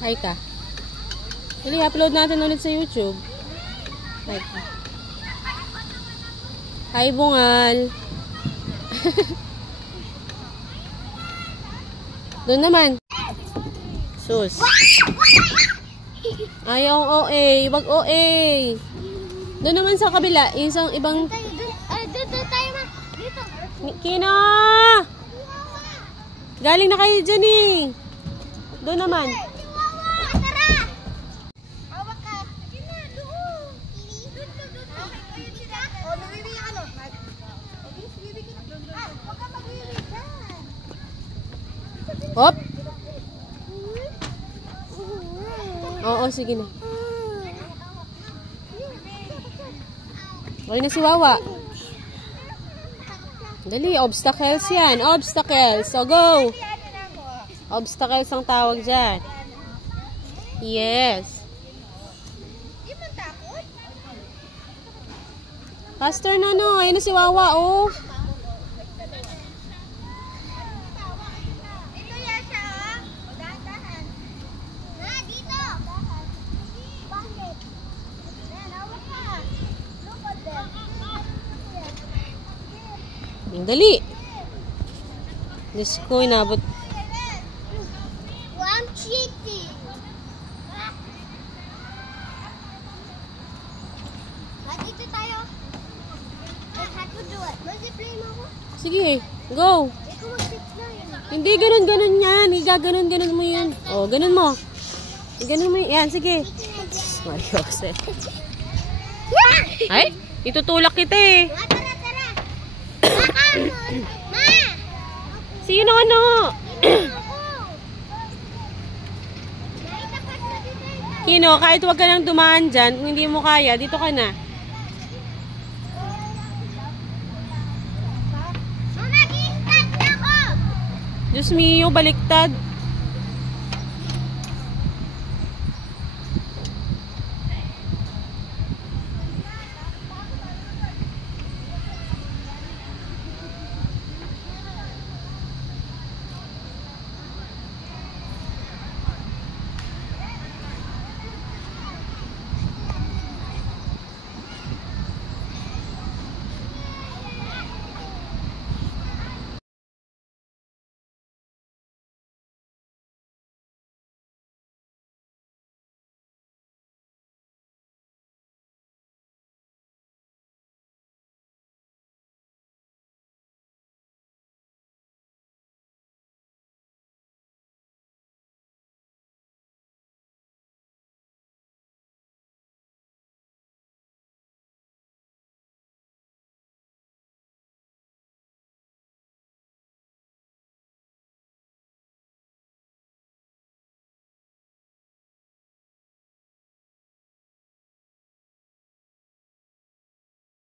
Hi ka. Dali, upload natin ulit sa YouTube. Hi ka. Hi, bungal. Doon naman. Sus. Ayaw OA. Wag OA. Doon naman sa kabila. Isang ibang... Doon tayo ma. Dito. Kino! Galing na kayo dyan eh. Doon naman. Tara! Hawak ka. Sige na, doon. O, nawiwi ka no? Nawiwi ka na. Huwag ka magwiwi dyan. Hop! Oo, sige na. Okay na si Wawa. Dali, obstacles yan. Obstacles. So, go! Obstacles ang tawag dyan. Yes. Di mo takot? Faster na, no. Ayun na si Wawa, oh. Ito yan siya, oh. Dahan-dahan. Na, dito. Bakit? Ayan, hawak ka. Look at them. Ang dali. Diyos ko, inabot. I'm cheating. Dito tayo. How to do it? Mag-play mo ako? Sige, go. Ikaw mag-play na. Hindi, ganun yan. Ganun mo yan. Oh, ganun mo. Ganun mo yan. Sige. Mariose. Ay, itutulak kita eh. Ma, tara, tara. Ma! Sino ano? Kino, kahit wag ka nang dumaan dyan, kung hindi mo kaya, dito ka na. Mama, di-start na ako! Diyos mio, baliktad.